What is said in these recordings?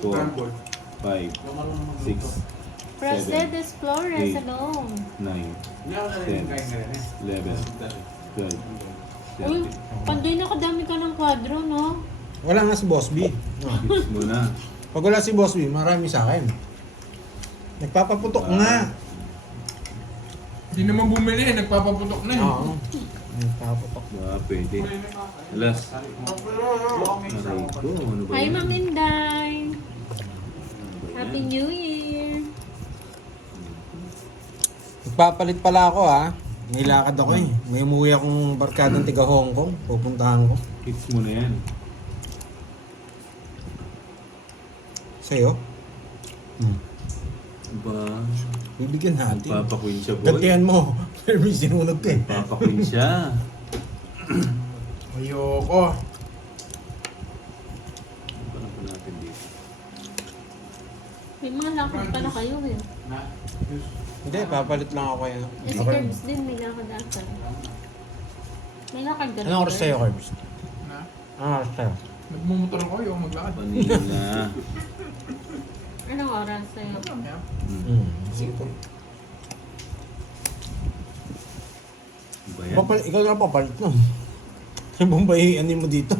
4, 5, 6, Mercedes Flores Eight. alone. 9, 10, 11, 12, Uy, 13. pandoy nakadami ka ng kwadro, no? Wala nga si Boss B. No. Hits muna. Pag wala si Boss B, marami sa akin. Nagpapaputok nga. Hindi naman bumili, nagpapaputok na eh. Oo. Nagpapaputok. Pwede. Alas. Aray ko, ano ba Hi, yan? Ma'am Inday. Happy New Year. Nagpapalit pala ako ha. May lakad ako eh. May umuwi akong barkadang tiga Hong Kong. Pupuntahan ko. Hits mo na yan. Sa'yo? Ba? Bibigyan natin. Papakwin siya, boy. Gantihan mo. Pero may sinunod ka eh. Papakwin siya. Ayoko. Parang pa natin dito. May mga lakad pala kayo eh. Hindi, papalit lang ako kayo. Eh, si Curbs din, may lakad ata. May lakad ka Anong oras sa'yo, Carbs? Na? Anong oras sa'yo? Nagmumotor ako, ayoko maglakad. Panila. Anong oras sa'yo? Sige po. Ba yan? Ikaw na papalit no. Sa Bombay, ano mo dito?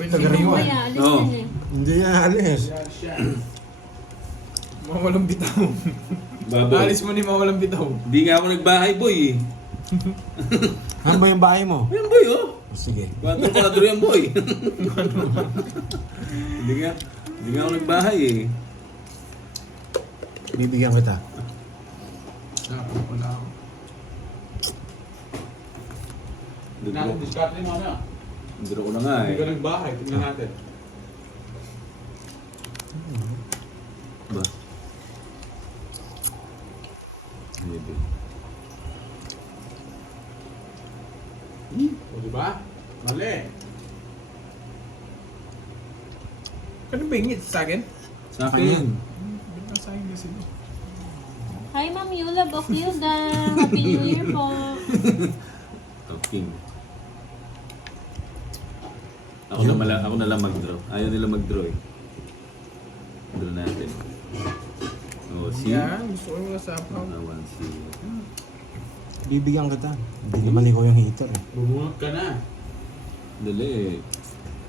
Tagariwa. Kaya, alis Oo. yan eh. Hindi yan alis. Mawalang bitaw. Baboy. Alis mo ni mawalang bitaw. Hindi nga ako nagbahay, boy. Ano ba yung bahay mo? Ayan, boy, oh. Sige. Kwadro yan, boy. Hindi nga ako nagbahay, eh. Bibigyan kita. Wala ako. Discard mo na. Duro ko na nga, Hindi ka eh. nagbahay. Tingnan natin. Ba? Maybe. O diba? Mali. Ano ba yung sa akin? Sa akin yun. Ba't sa akin kasi ito? Hi, Ma'am Yula Bokilda. Happy New Year po. Talking. Ako na lang mag-draw. Ayaw nila mag-draw, eh. Draw natin. Oh, see? Yan, gusto ko yung kasapaw. One, see. Bibigyan kita. Hindi naman ikaw yung hater eh. Bumunot ka na. Dali, eh.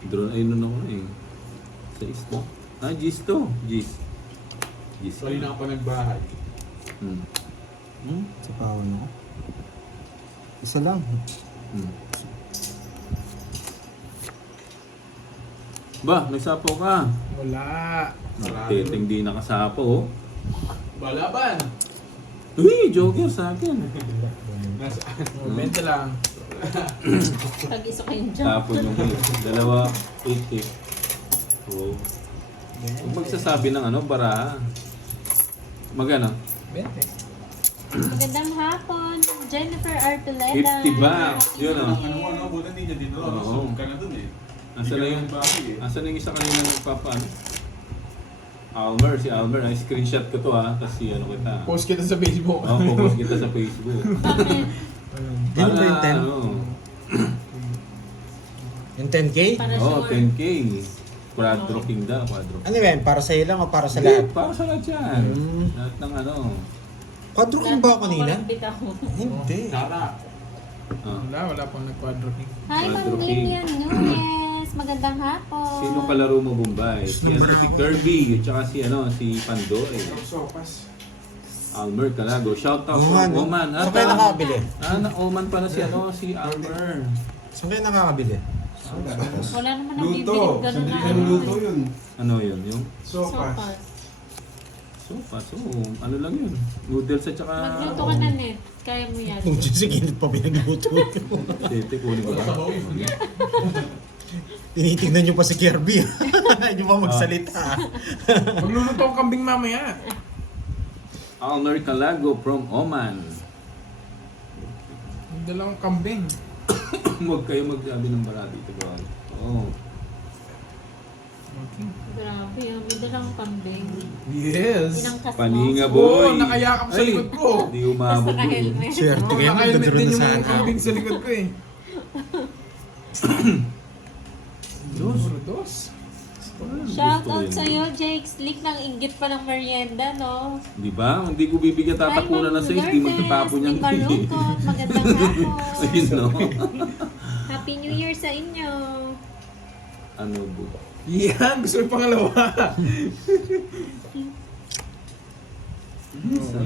Draw, ayun na ako, eh. Sa isto. Ah, Gis to. Gis. Gis. Sorry na ako pa nagbahay. Sa pawan ako. Isa lang. Ba, may sapo ka. Wala. Teteng di nakasapo, oh. Balaban. Uy, joker sa akin. Nasa... Benta lang. Pag-isa kayong dyan. Sapo yung hit. Dalawa, 80. Oh. Huwag magsasabi ng ano, baraha. Magana? Benta. Magandang hapon. Jennifer Arpeleta. 50 bucks. Yun, oh. Ano, buta hindi niya din. Oo. Sold ka na dun eh. Asan na yung, asan na yung isa kanina nagpapaano? Almer, si Almer. Ay, screenshot ko to, ha. Tapos si ano kita. Post kita sa Facebook. Oo, post kita sa Facebook. Bakit? Ano ba yung 10? ano, Yung 10K? Para oh, sure. 10K. Quadro king daw, quadro. Ano yan? Para sa'yo lang o para sa Hindi, lahat? para sa lahat yan. Lahat ng ano. Quadro king ba ako kanina? Bit ako. Hindi. Tara. Ah. Wala pang nag-quadro king. Hi, Ma'am Quadro king. Lilian Nunes. Magandang hapon. Sino kalaro mo, Bombay? Si, ano, si Kirby, at saka si, ano, si Pandoy. Sopas. Almer Calago. Shout out Oo from nga, no? Oman. Saan kayo nakakabili? Oman pala si, ano, si Almer. Saan kayo nakakabili? Wala naman ang Luto. bibili. Ganun na. Sandali luto yun. Ano yun? Yung Sopas. sopa. So, ano lang yun? Noodles at saka... Magluto ka na, Net. Kaya mo yan. Kung sa gilid pa pinagluto. Tete, kunin ko lang. Tinitignan nyo pa si Kirby. Hindi pa magsalita. Magluluto ang kambing mamaya. Almer Calago from Oman. May dalawang kambing. Huwag kayo magsabi ng bara dito. Oh. Okay. Grabe, may dalang kambing. Yes. Inangkas mo. Paninga, Oo, boy! nakayakap sa Ay, likod ko. Di umabot Tapos yun. naka-helmet. Swerte Oo, kayo, naka-helmet magdadaro din na yung sana. kambing sa likod ko eh. Dos. Dos. Shoutout sa'yo, Jake. Slick ng inggit pa ng merienda, no? Di ba? Hindi ko bibigyan tatapunan na sa'yo. Hindi magtatapon yan. May malungkot. Magandang hapon. Ayun, no? Happy New Year sa inyo. Ano po? Yan, gusto yung pangalawa.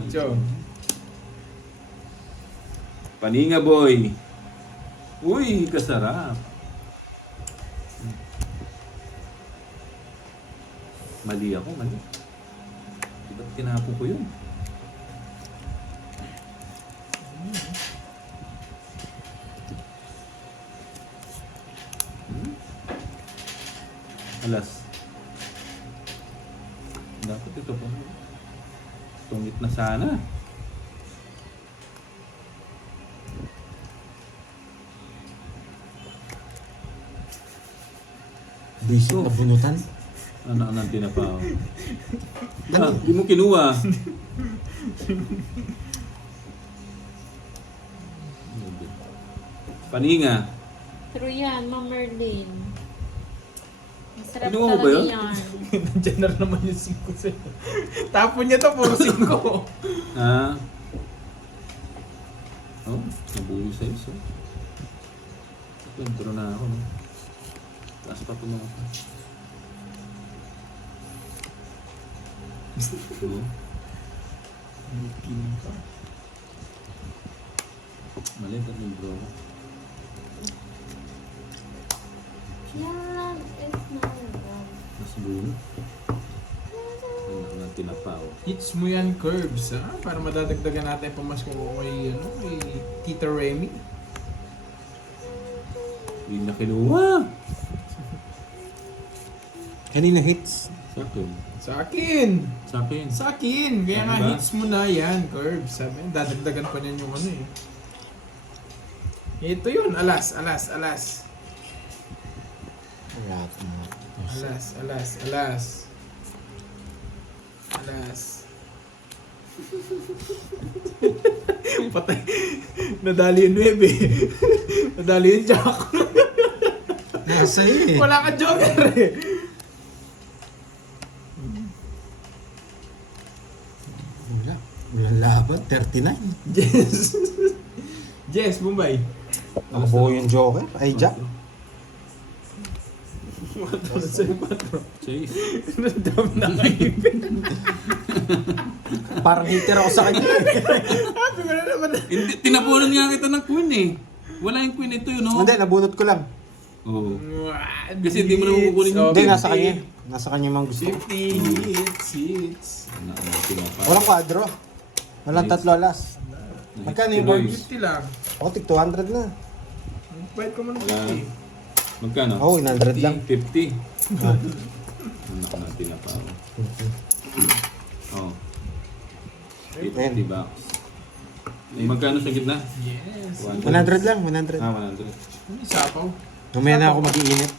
Cho. Paninga boy. Uy, kasarap. Mali ako, mali. Ba't tinapo ko yun? Alas. Dapat ito pa. Tungit na sana. Bisit na bunutan. Ano ang tinapaw? Di mo kinuha. Paninga. True yan, Ma'am Merlin. Masarap Kinuha mo ba talaga yun? yan. Nandiyan na naman yung 5 sa'yo. Tapon niya to, puro 5. Ha? Oh, nabuyo sa iso. Intro na ako, no? Taas pa puno ako. Mali ka ng bro. Yan is my love. Mas buo. Ano na tinapaw. Hits mo yan, Curbs, ha? Para madadagdagan natin pamasko ko kay, kay Tita Remy. Hindi na kinuha. Kanina hits. Sa akin. Sa akin! Sa akin. Sa akin! Kaya nga, Ano ba? hits mo na yan, Curbs. Sabi, dadagdagan pa niyan yung ano eh. Ito yun, alas. Alat mo. Alas. Patay. Nadali yung 9. Nadali yung Jack. Nasa iyo eh. Wala ka Joker eh. Wala. Walang laban. 39. Jess, Mumbai. Nakabuo yung Joker. Ay, Jack. Chase. Nadam na kayo. Parang hitter ako sa kanya. Sabi ko na naman. Hindi, tinapunan nga kita ng queen eh. Wala yung queen ito yun, no? Hindi, nabunot ko lang. Oo. Kasi hindi mo na kukunin yung Hindi, nasa kanya. Nasa kanya mang gusto. 50 hits. Ano, tinapaw. Walang kwadro. Walang tatlo alas. Magkano yung board? 50 lang. Ako, tig 200 na. Bait ko man Wala. 50. Magkano? Oo, 100 lang. 50. Ah. Ano ka na tinapaw? Oo. 50 Ayan. bucks. Magkano sa gitna? Yes. 100 lang, 100. Ah, 100. Ano sapaw? Mamaya na ako mag-iinit.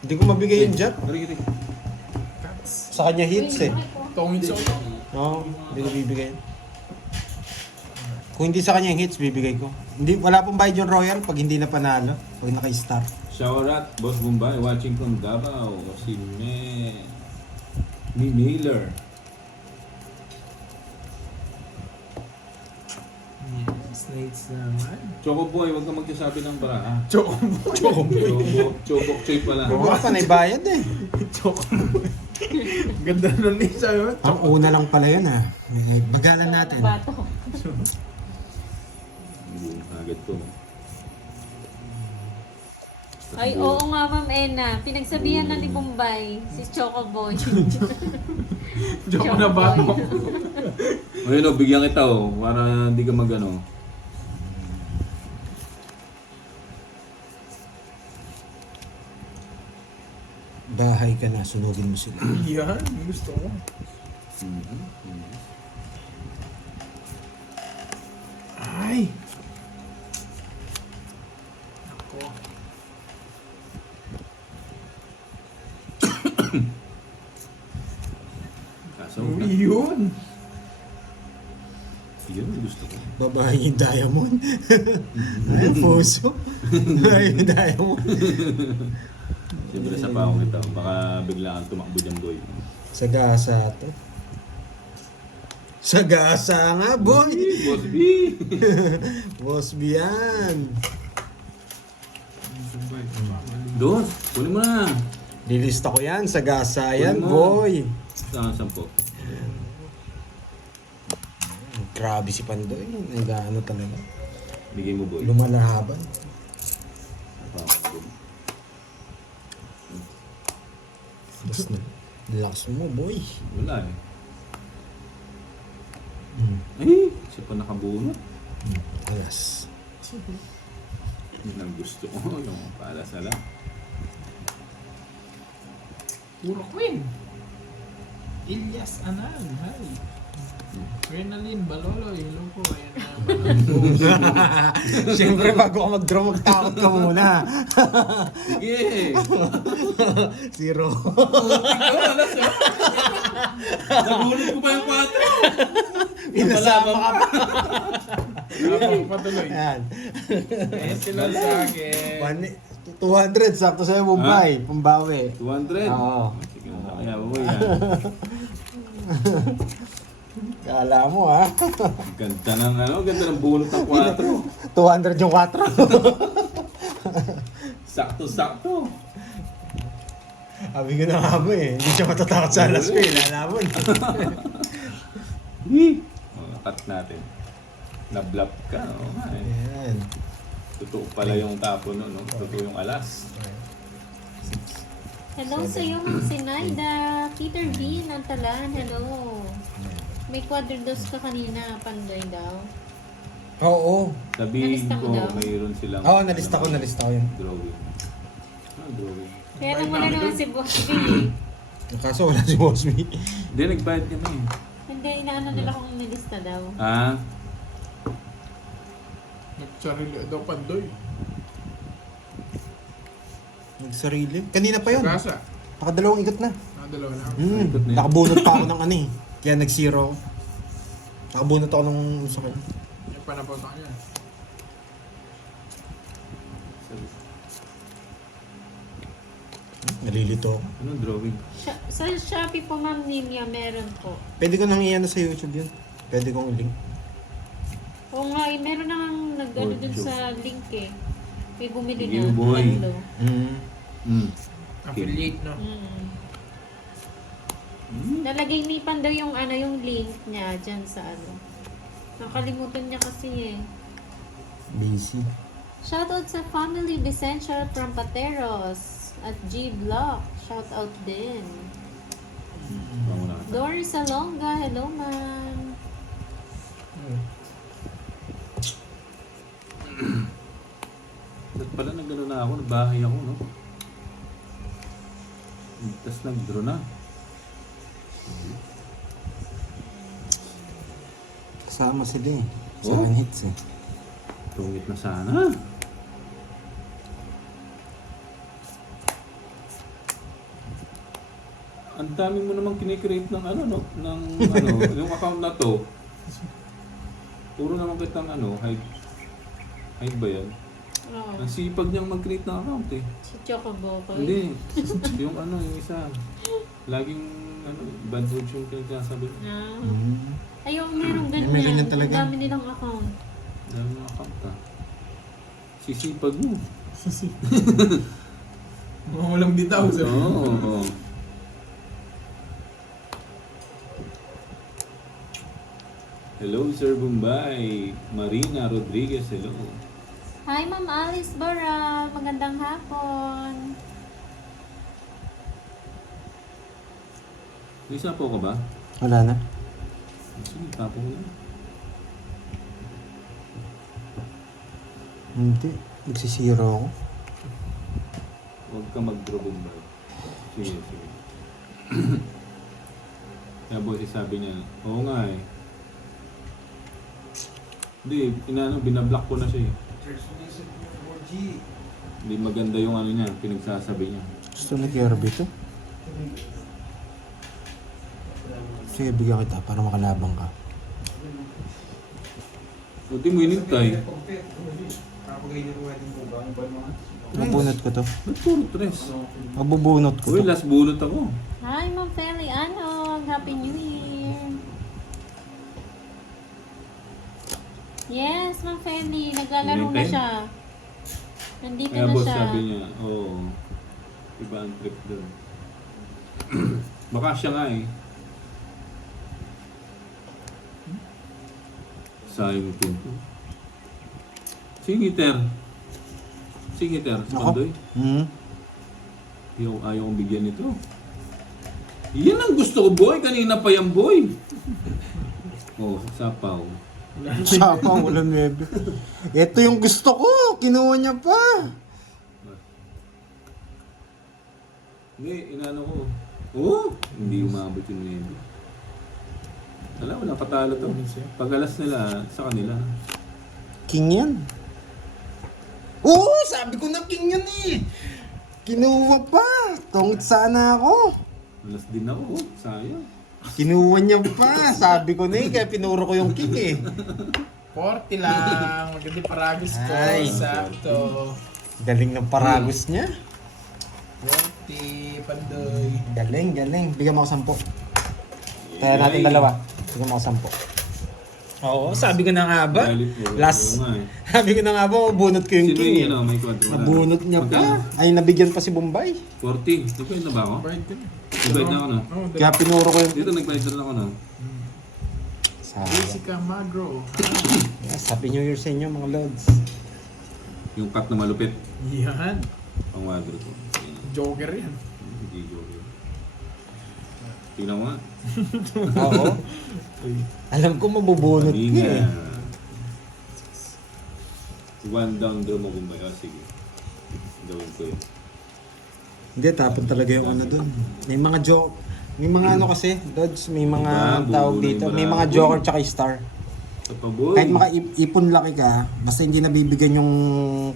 Hindi ko mabigay yung Jack. Kari. Cats. Sa kanya hits eh. Tong hits ako. Oo, hindi ko bibigay. Kung hindi sa kanya yung hits, bibigay ko. Hindi, wala pong bayad yung Royal pag hindi na panalo. Pag naka-star. Shoutout, Boss Bombay, watching from Davao. Si Mailer. Yes, Snates naman. Choco Boy, huwag ka magsasabi ng bara, ha? Chocoboy. Chobok Choy pala. Oo, panay bayad eh. Chocoboy. Ganda nun eh. Sabi mo, Ang una lang pala yun ah. Bagalan natin. Bato. Hindi, agad to. Ay, oo nga, Ma'am Ena. Pinagsabihan na ni Bombay, si Choco Boy. Choco na ba mo? Ayun o, bigyan kita o, para hindi ka mag-ano. Bahay ka na, sunugin mo sila. Yan, gusto ko. Ay! Ako. Kaso, Uy, yun! sige Yun ang gusto ko. Babae yung diamond. Ay, puso. Babae yung diamond. Siyempre sa paong ito, baka bigla kang tumakbo dyan, boy. Sagasa to. Sagasa nga, boy! Boss B! Boss Bian. Dos, kunin mo na. Lilista ko yan. Sagasa yan, Kunin mo. boy. Saan 10? Grabe si Pandoy. Nag-ano talaga. Bigay mo, boy. Lumalaban. Tapos na. Lakas mo, boy. Wala eh. Hmm. Siya pa nakabunot. Alas. Yun ang gusto ko, yung palasala. Puro Queen. Ilyas Anan. Hi. Renalyn Balolo. Hello po. Ayan na. Siyempre, bago ka mag-draw, magtakot ka muna. Sige! Zero. Nabunot ko pa yung 4. Pinasama ka pa. Habang patuloy. Yan. Ayan sila sa akin. 200, sakto sa'yo, Mumbai. Pambawi. 200? Oo. Sige na, kaya mo yan. Kala mo, ha? Ganda ng ganda ng bunot ng 4. 200 yung 4. Sakto-sakto. Sabi ko na nga mo eh. Hindi siya matatakot sa alas ko eh. Lalaman. Cut natin. Nablap ka, no? Ay, Ayan. totoo pala yung tapo, no? Totoo yung alas. Hello sa iyo, Ma'am Sinaida. Peter V. Nantalan. Hello. May quadridos ka kanina, Pandoy daw. Oo. Sabihin Nalista mo ko, daw? mayroon silang... Oo, nalista ko yun. Drawing. Drawing. Kaya lang wala naman si Boss B. Kaso wala si Boss Me. Hindi, nagbayad kami. Hindi, inaano nila kung nilista daw. Ah? Nagsarili daw Pandoy. Nagsarili. Kanina pa yun. Sagasa. Nakadalawang ikot na. Dalawa lang. Ikot na yun. Nakabunot pa ako ng ano eh. Kaya nag-zero ako. Nakabunot ako nung sakit. Yung panapot ka niya. Nalilito ako. Anong drawing? Sa Shopee po, Ma'am Nimia, meron po. Pwede ko nang iyan sa YouTube yun. Pwede kong link. Oo nga, eh, meron nang nag-ano dun Audio. sa link eh. May bumili Sige, na. boy. Tatlo. Affiliate, no? Nalagay ni Pandoy yung yung link niya dyan sa Nakalimutan niya kasi eh. Busy. Shoutout sa family Vicencio from Pateros at G Block. Shoutout din. Bango na. Doris Salonga, hello ma'am. Ba't pala nag-ano na ako, nagbahay ako, no? Tapos nag-draw na. Kasama sila eh. Sa Oh? hits eh. Tungit na sana. Ang dami mo namang kinikreate ng no? Ng yung account na to. Puro naman kitang hide. Hide ba yan? Oh, Ang sipag niyang mag-create ng account eh. si Chocobo ko. Hindi. yung yung isa. Laging bad words yung pinagsasabi. Ah. Mm. Ayaw, merong ganyan. May ganyan talaga. Ang dami nilang account. Dami ng account Sisipag mo. Mga walang bitaw. Oo. Oo. Hello, Sir Bombay. Marina Rodriguez, hello. Hi, Ma'am Alice Boral. Magandang hapon. May sapo ka ba? Wala na. Sige, tapo mo na. Hindi. Nagsisiro ako. Huwag ka mag-draw Bombay. Sige, sige. Kaya boy, sabi niya, oo nga eh. Hindi, binablock ko na siya eh. Hindi maganda yung niya, pinagsasabi niya. Gusto na Kirby to? Sige, bigyan kita para makalabang ka. Buti mo inintay. Mabunot ko to. Ba't puro tres? Mabubunot ko Uy, to. last bulot ako. Hi, Ma'am Feli Anog. Happy New Year. Yes, Ma'am Feli. Naglalaro na Nintay? siya. Nandito Kaya na boss siya. sabi niya, oo. Iba ang trip doon. Baka siya nga eh. Sayang yung pinto. Singiter. Singiter, si Ako? Pandoy. Ayaw kong bigyan nito. Yan ang gusto ko, boy. Kanina pa yan, boy. Oh, sapaw. Sapa, wala 9. Ito yung gusto ko. Kinuha niya pa. Hindi, inano ko. Oh, hindi umabot yung nebe. Wala patalo to. Pag alas nila, sa kanila. King yan. Oo, sabi ko na king yan eh. Kinuha pa. Tungit sana ako. Alas din ako, oh. Sayang. Kinuha niya pa. Sabi ko na eh, kaya pinuro ko yung king eh. 40 lang. Maganda paragos ko. Ay. Sakto. Galing ng paragos niya. 40, Pandoy. Galing, galing. Bigyan mo ako 10. Kaya natin dalawa. Bigyan mo ako 10. Oo, sabi ko na nga ba? Galit mo. Last. Oo nga eh. Sabi ko na nga ba, mabunot ko yung Sino king yung eh. may quadro? Wala. Nabunot niya pa. Magkano? Ay, nabigyan pa si Bombay. 40. Nagbayad na ba ako? Bayad ka na. Nagbayad na ako na. Oh, Kaya pinuro ko yung... Dito nagbayad na ako na. Sayang. Jessica Magro. Yes, Happy New Year sa inyo mga lods. Yung cut na malupit. Yan. Pang quadro ko. Ayan. Joker yan. Hindi joke yun. Tingnan mo nga. Oo. Alam ko mabubunot ko Kanina. eh. One down draw mo Bombay. Oh, sige. Gawin ko yun. Hindi, tapon talaga yung ano dun. May mga joke. May mga ano kasi, Dodge, may mga Diba? tawag Bubuno dito. yung May mga barako. joker tsaka star. Sa paboy. Kahit makaipon laki ka, basta hindi nabibigyan yung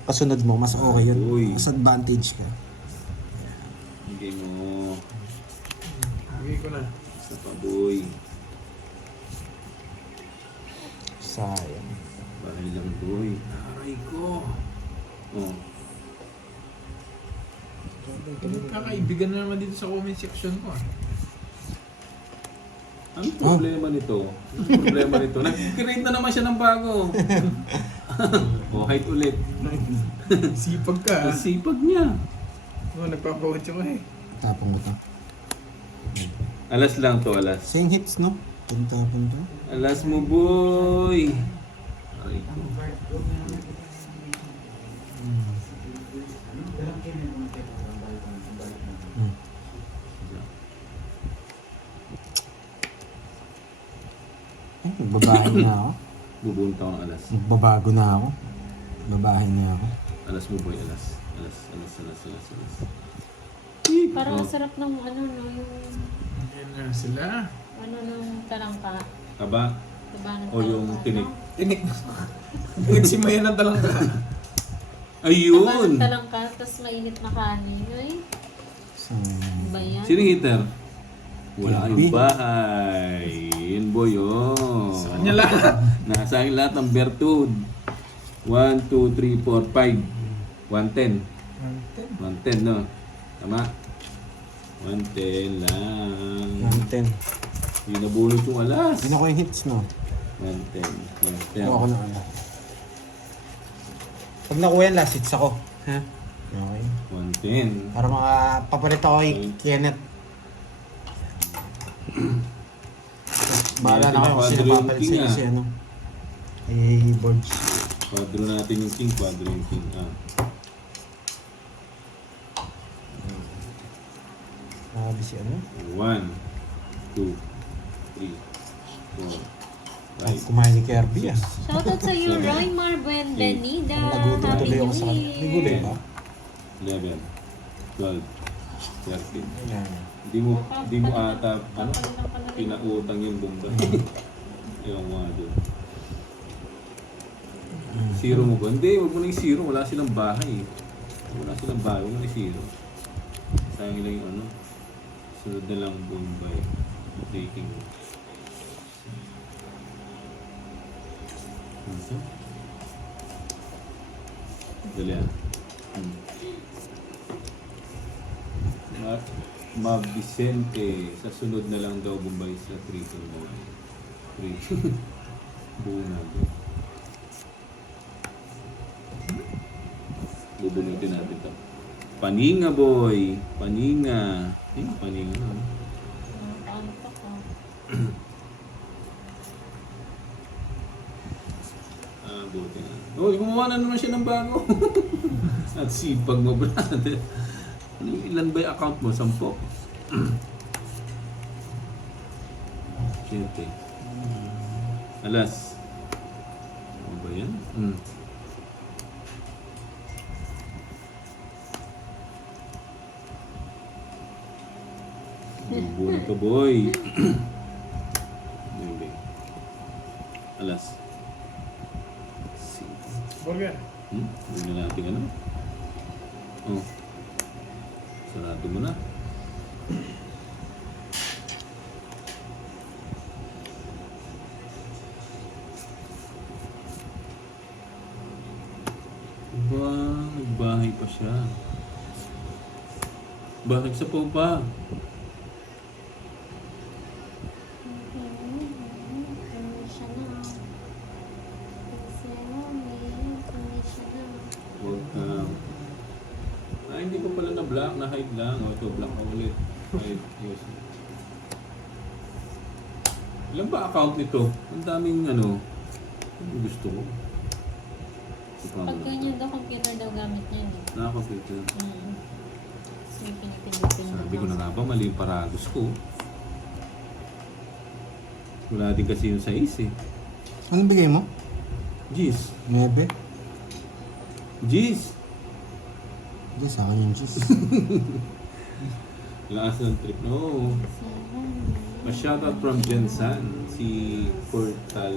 kasunod mo, mas okay yun. Uy. Mas advantage ka. Hindi mo. Bigay ko na. Sa paboy. Sayang. Bahay lang boy. Aray ko. Oh. Kakaibigan na naman dito sa comment section ko. Ang problema nito? Ang problema nito? Nag-create na naman siya ng bago. Oh, height ulit. Sipag ka. Ang sipag niya. Oh, nagpapawat ko eh. Tapong mo to. Alas lang to, alas. Same hits, no? Punta. Alas mo, boy. Aray ko. Ay, magbabahay na ako. Bubunta ko ng alas. Magbabago na ako. Babahay na ako. Alas mo, boy, alas. Alas. Parang Oh. ang sarap ng ano, no, yung Yan na sila. ano nung talangka. Kaba. Diba ng O yung talangka, tinik. no? Tinik. Nagsimayan ng talangka. Diba Ayun! ng talangka, tapos mainit na kanin. Ay, Sayang. ba yan? Sino heater? Wala Kirby. kayong bahay. Yun, boy, oh. Sa kanya lahat. Nasa akin lahat ng bertud. 1, 2, 3, 4, 5. 110. 110, no? Tama? 110 lang. 110. Hindi nabunot yung alas. Yun ako yung hits, no? 110. Kuha ko na ano. Pag nakuha yan, last hits ako. Ha? Okay. 110. Para makapapalit ako kay Kenneth. Bahala na ako kung sino papalit sa inyo si ano. Kay Borge. Quadro natin yung king. Quadro yung king. Sabi si ano? 1, 2, 3, 4, Ay, kumain ni Kirby ah. Shoutout sa iyo, Roy Marben Benida. Nagutom Happy tuloy ako New sa kanya. May gulay ba? 11, 12, 13. Ayan. Hindi mo ata, ano, pinautang yung bomba. Ewan ko nga doon. Zero mo ba? Hindi, huwag mo na yung zero. Wala silang bahay. Wala silang bahay. Huwag mo na yung zero. Sayang lang yung ano. Sunod na lang Bombay. Taking. Ito. Dali ah. Mag Vicente, sa sunod na lang daw Bombay sa triple mode. Buo na doon. Bubunutin natin ito. Paninga boy! Paninga! Paninga na. Ano pa ko? Buti na. Oh, gumawa na naman siya ng bago. At sipag mo, brother. Ilan ba yung account mo? 10? 7. Alas. Ano ba yan? Buo na to, boy. Hindi. Alas. Burger. Huwag na natin ano. Oh. Sarado mo na. Ba, nagbahay pa siya. Bakit sa po pa? Huwag ka. Hindi ko pala na-block, na-hide lang. O ito, block ka ulit. Hide, yes. Ilan ba account nito? Ang daming ano. Ano gusto ko? Pag ganyan daw, computer daw gamit niya. Naka-computer. So, may pinipinipin Sabi ko na nga ba, mali yung paragos ko. Wala din kasi yung size eh. Anong bigay mo? Jeez. 9? Jeez. Hindi, sa akin yung juice. Lakas ng trip. No. Pa-shoutout from Jensan. Si Corta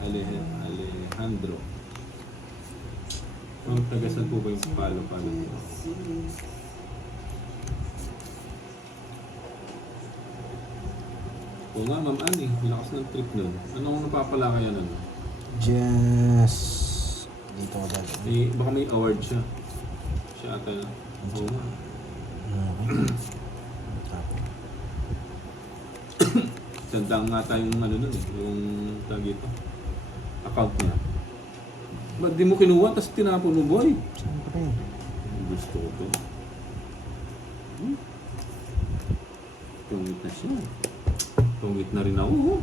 Alejandro. Ang tagasan po ba yung palo? Oo nga, Ma'am Annie. Lakas ng trip nun. Anong napapala kaya nun? Just... Dito ko dali. Baka may award siya. Siya ata. Oo nga. Sandang nga tayong ano nun eh. Yung tag ito. Account niya. Ba't di mo kinuha tapos tinapon mo, boy? Siyempre. Gusto ko to. Tungit na siya. Tungit na rin ako.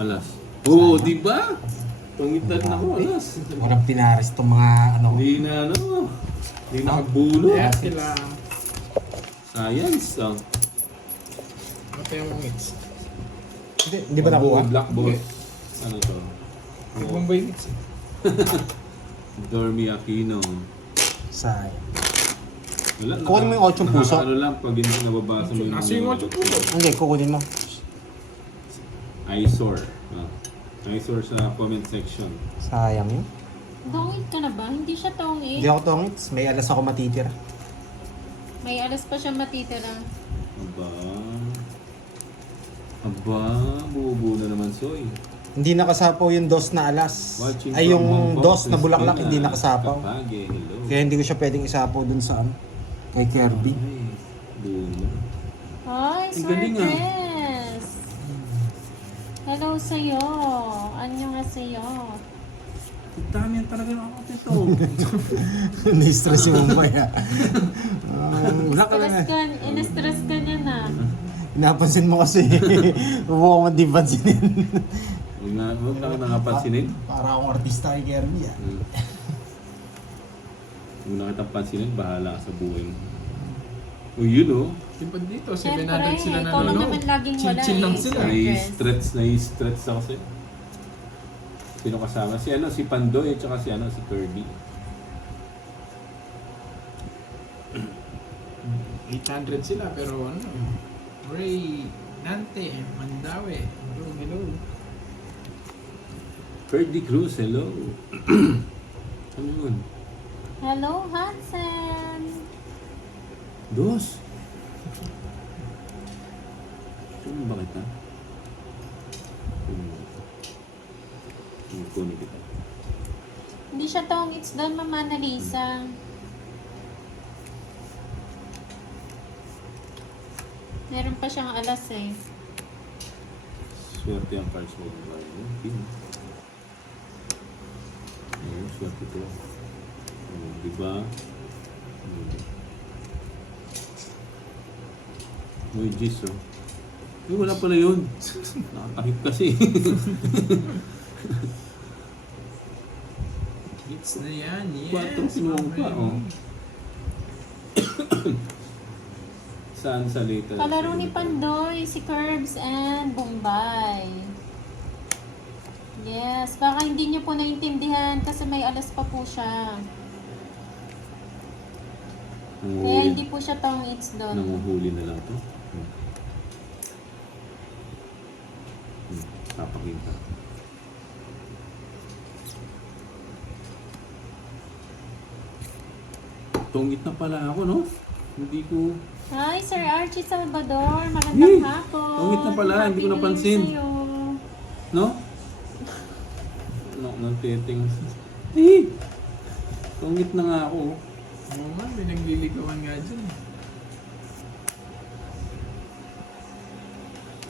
Alas. Oo, di ba? Tungit na rin ako. Alas. Walang pinares itong mga ano. Hindi na ano. Hindi nakabulo. Kaya sila. Science. Oh. Ano pa yung ngits? Hindi ba nakuha? Black boss. Ano to? Bombay ngits eh. Dormi Aquino. Sayang. Wala, Kukunin mo yung 8 puso? Ano lang, pag hindi nababasa mo yung... Nasa yung 8 puso. Hindi, kukunin mo. Eyesore. Eyesore sa comment section. Sayang yun. Tongit ka na ba? Hindi siya tongit. Hindi ako tongits. May alas ako matitira. May alas pa siya matitira. Aba, buo na naman, Soy. Hindi nakasapaw yung dos na alas. Watching Ay, from yung Hong Kong, dos na bulaklak, Christina hindi nakasapaw. Kapage, hello. Kaya hindi ko siya pwedeng isapaw dun sa ano. Kay Kirby. Ay, buo na. Ay, Ang galing, ah. Sortes! Hello sa'yo. Anyo nga sa'yo. Ang dami yan talaga ng ako ito. Na-stress si Mumbai ha. Wala ka lang. In-stress ka niya na. Napansin mo kasi. Huwag mo di pansinin. Huwag na kita napansinin. Para akong artista kay Kirby ha. Huwag na kita pansinin, bahala ka sa buhay mo. O yun o. Diba dito, 700 Siyempre, sila na ikaw lang ano. naman laging wala Chill-chill lang sila. Sortes. Nai-stretch ako sa'yo. Sino kasama? Si Pandoy at saka si Kirby. 800 sila pero ano. Ray, Nante, Mandawe. Hello. Ferdy Cruz, hello. Ano yun? Hello, Hansen! Dos. Sino ba kita? Kunin kita. Hindi siya tong it's doon, Mama Annalisa. Meron pa siyang alas eh. Swerte ang cards mo. Okay. Ayun, swerte to. Diba? Uy, Jis, oh. Uy, wala pala yun. Nakakahit kasi. Hits na yan, yes. 4 sinuwang pa, oh. Saan sa later? Kalaro ni Pandoy, si Curbs and Bombay. Yes, baka hindi niyo po naintindihan kasi may alas pa po siya. Kaya hindi po siya tong it's doon. Nanguhuli na lang to. Papakita. Tungit na pala ako, no? Hindi ko... Hi, Sir Archie Salvador. Magandang hapon. Tungit na pala, hindi ko Happy napansin. New Year sa'yo. No? No, nagtiting. Eh! Tungit na nga ako. Oo nga, may nagliligawan nga dyan.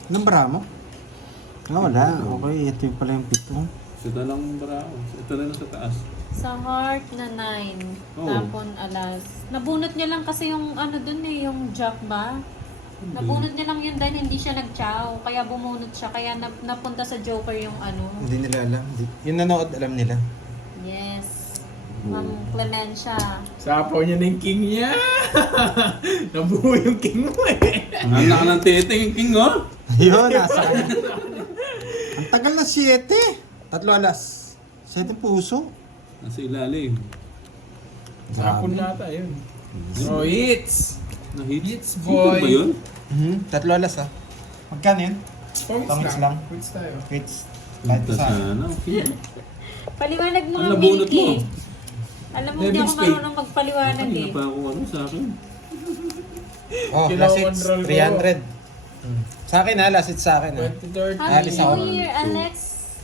Anong bara mo? Wala. Okay, ito yung pala yung pito. Ito lang bara ako. Ito lang sa taas. Sa heart na 9. Oo. Tapon alas. Nabunot niya lang kasi yung ano dun eh, yung jack ba? Nabunot niya lang yun dahil hindi siya nag-chow. Kaya bumunot siya. Kaya napunta sa Joker yung ano. Hindi nila alam. Yung nanood, alam nila. Yes. Ma'am Clemencia. Sapaw niya na yung king niya. Nabuo yung king mo eh. Ang anak ka ng titing, king, oh! Ayun, nasa akin. Ang tagal na 7. 3 alas. 7 puso. Nasa ilalim. Sapon nata yun. So, hits! Na-hit. Hits, Super boy. ba yun? 3 alas ah. Magkano yun? Pangits lang. Quits tayo. Hits. Kahit Ito sa akin. sana, okay. Paliwanag mo Ang nga, nabunot Milky. mo. Alam mo, hindi ako Demonstrate. marunong magpaliwanag Kanina eh. pa ako ano sa akin. Oh, Kailangan last hits. control ko. 300. Sa akin ha, last hits sa akin ha. 23rd. Happy Alis ako. New Year, Alex.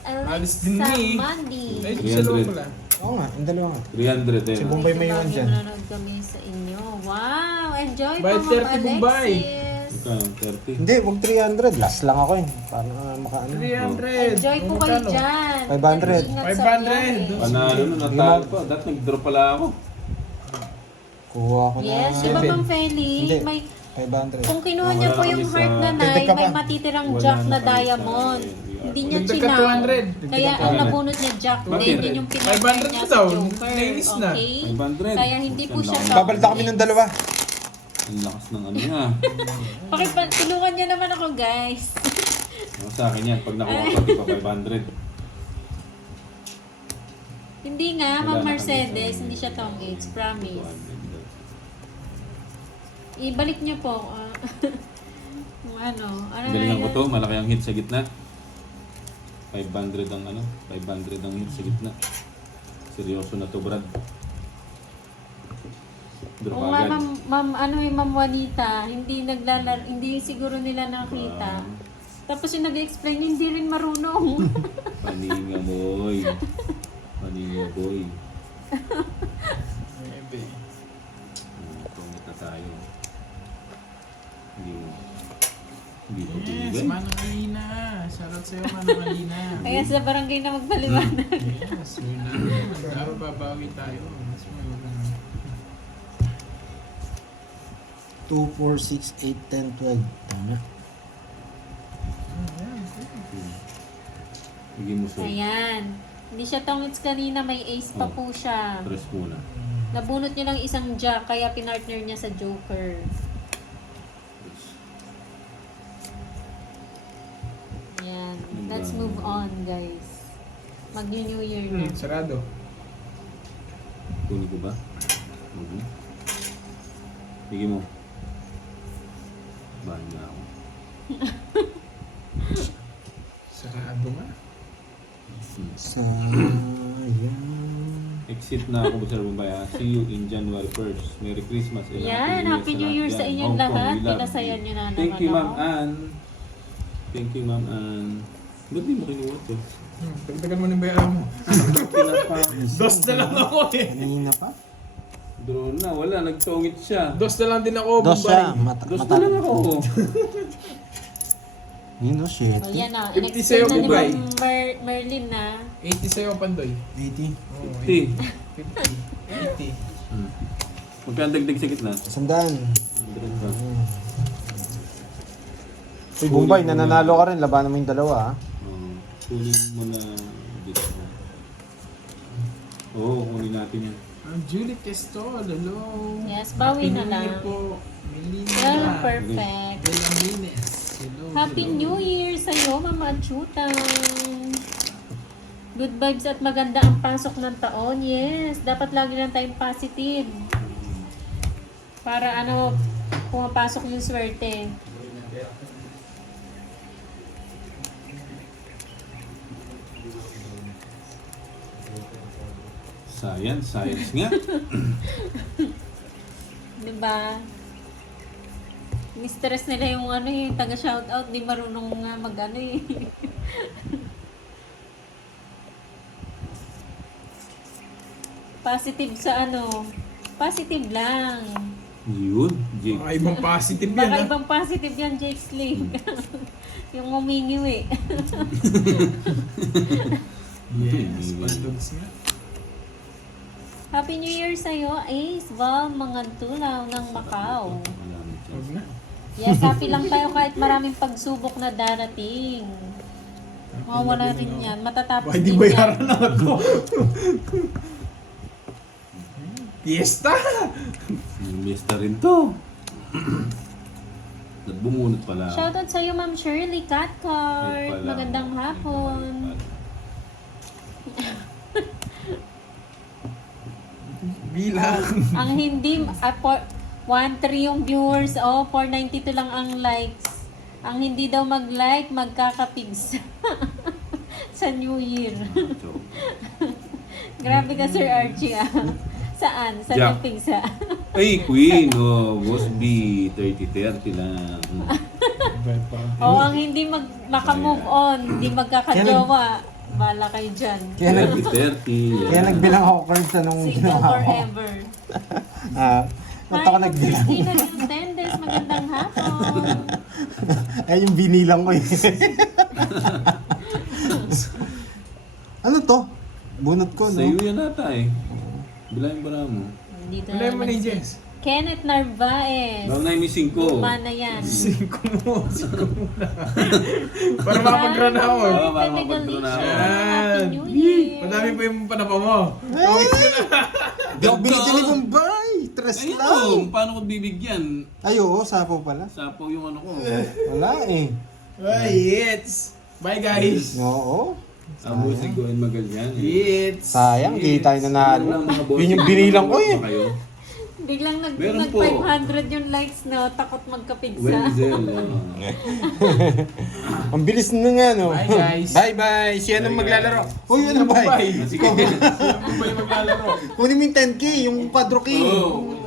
Alis din Alexa ni. Mandy. Ay, 300. sa loob pala. Oo nga, yung dalawa nga. 300 eh. Si Bombay may iwan dyan. Nanonood kami sa inyo. Wow! Enjoy By po, Ma'am 30 Bombay. Alexis. Magkano? 30? Hindi, wag 300. Last lang ako eh. Para makaano. 300. Enjoy po O, kayo magkano? dyan. 500. Ingat sa 500. biyahe. Panalo na, natalo pa. Dati nag-drop pala ako. Kuha ko na. Yes, di ba Ma'am Feli? Hindi. May, 500. kung kinuha Oh, niya wala po kami yung sa- heart na Dagdag 9, ka may pa. matitirang Wala jack na na kami sa- diamond. Hindi niya Dagdag ka chinaw. 200. Kaya ang 200. nabunot niya jack Bakit? din, yun yung pinatay 500 niya pa sa daw. Joker. Nainis na. Okay? 500. Kaya hindi po siya Ang sa- Babalta kami ng dalawa. Ang lakas ng ano niya. Tulungan niyo naman ako, guys. Ako sa akin yan, pag nakuha ko, di pa 500. Hindi nga, Wala Ma'am na kami Mercedes, sa- hindi siya tong age, promise. Ibalik niyo po. Kung ano Galingan ko yan? to, malaki ang hit sa gitna. 500 ang ano, 500 ang hit sa gitna. Seryoso na to, Brad. Drop Kung nga, agad. Ma'am Juanita, hindi siguro nila nakita. Tapos yung nag-explain, hindi rin marunong. Paninga boy. Paninga boy. Maybe. Pumit na tayo. Hindi ko Yes, binigay. Manang Alina. Shoutout sa'yo, Manang Alina. Kaya sa barangay na magpaliwanag. Yes, yun na. Dapat babawi tayo. Mas maganda. 2, 4, 6, 8, 10, 12. Tama. Bigyan mo sa Ayan. Hindi siya tongits kanina, may ace pa po siya. stress muna. Nabunot niya lang isang jack, kaya pinartner niya sa Joker. Ayan. Let's move on, guys. Mag-New Year na. Sarado. Kunin ko ba? Bigyan mo. Bahan niya ako. Sarado nga. Sayang. Exit na ako sa Bombay. See you in January 1st. Merry Christmas. and Yan, Happy New Year sa lahat. inyong Hong Kong, lahat. we love Pinasayan you. niyo na Thank naman you, ako. Ma'am Ann. Thank you, Ma'am Ann. Ba't di mo kinuha to? Dagdagan mo ng bayaran mo. Dos na lang ako eh. Kanina pa. Drone na, wala. Nagtongit siya. Dos na lang din ako, Dos siya. Bombay. Dos na lang ako. Yun o, shit. O yan na, 50 in-explain sa'yo, na ni Bubay. Ma'am Merlin na. 80 sa'yo, Pandoy. 80. Oo, 50. 50. 80. Magkano dagdag sa gitna? Sandaan. 100 pa. Uy, Bombay, nananalo ka rin. Labanan mo yung dalawa, ha? Kunin mo na dito. Oo, kunin natin yan. Julie Testol, hello. Yes, bawi na Happy New Year lang. po. Melinda. Well, perfect. Bella Mines. Hello. Happy hello. New Year sa'yo, Mama Chutang. Good vibes at maganda ang pasok ng taon. Yes, dapat lagi lang tayong positive. Para ano, pumapasok yung swerte. Science nga. Diba? Mistress nila yung ano eh, taga-shoutout, di marunong nga mag-ano eh. Positive sa ano, positive lang. Yun, Jake. Baka ibang positive yan, Baka ha? ibang positive yan, Jake Sling. Yung umingiwi. Yes, Pandogs nga. Happy New Year sa'yo, Ace Val Mangantulaw ng Macau. Huwag na. Yes, happy lang tayo kahit maraming pagsubok na darating. Mawala rin yan. Matatapos Baka di din yan. bayaran na ako. Fiesta! Mista rin to. Nagbumunot pala. Shoutout sa'yo, Ma'am Shirley Kahit Catcard. pala. Magandang hapon. Bilang. Ang hindi, 1-3 yung viewers. Oh, 492 lang ang likes. Ang hindi daw mag-like, magkakapigs. Sa New Year. Grabe ka, Sir Archie, ah. Saan? Saan Yeah. yung pigsa? Ay, Queen. Oh, must be 30-30 lang. Oh, ang hindi makamove on, hindi magkakajowa. Bala kayo dyan. Kaya, 30-30. kaya nagbilang ako cards anong Single ginawa ko. forever. Ah, ba't ako Hi, nagbilang? Christina Lintendes. Magandang hapon. Ay, yung binilang ko eh. Ano to? Bunot ko, no? Sa'yo yan ata eh. Bilangin ba na mo? Dito Wala mo naman ni si Jess. Kenneth Narvaez. Bago na yung missing ko. Luma na yan. 5 muna. Para makapag-run ako. Oo, Hi, para Martha makapag-run Galicia. ako. Happy New Year. Madami pa yung panapa mo. Tawid ko na. Di ako binibili ng bay! Tres Ayun lang! oh, paano ko bibigyan? Ay, oo, sapo pala. Sapo yung ano ko. Wala eh. Ay, it's. Bye, guys. Oo. Abo si Gwen Magallan. It's. Sayang, di tayo nanalo. Yun yung binilang ko eh. Biglang Meron nag po. 500 yung likes, no? Takot magkapigsa. Wenzel. Ang bilis na nga, no? Bye, guys. Bye-bye! Siya nang Bye, maglalaro. guys. Uy, ano ba? Bye. Sige. Ano ba yung maglalaro? Kunin mo yung 10K, yung quadro K. Oo.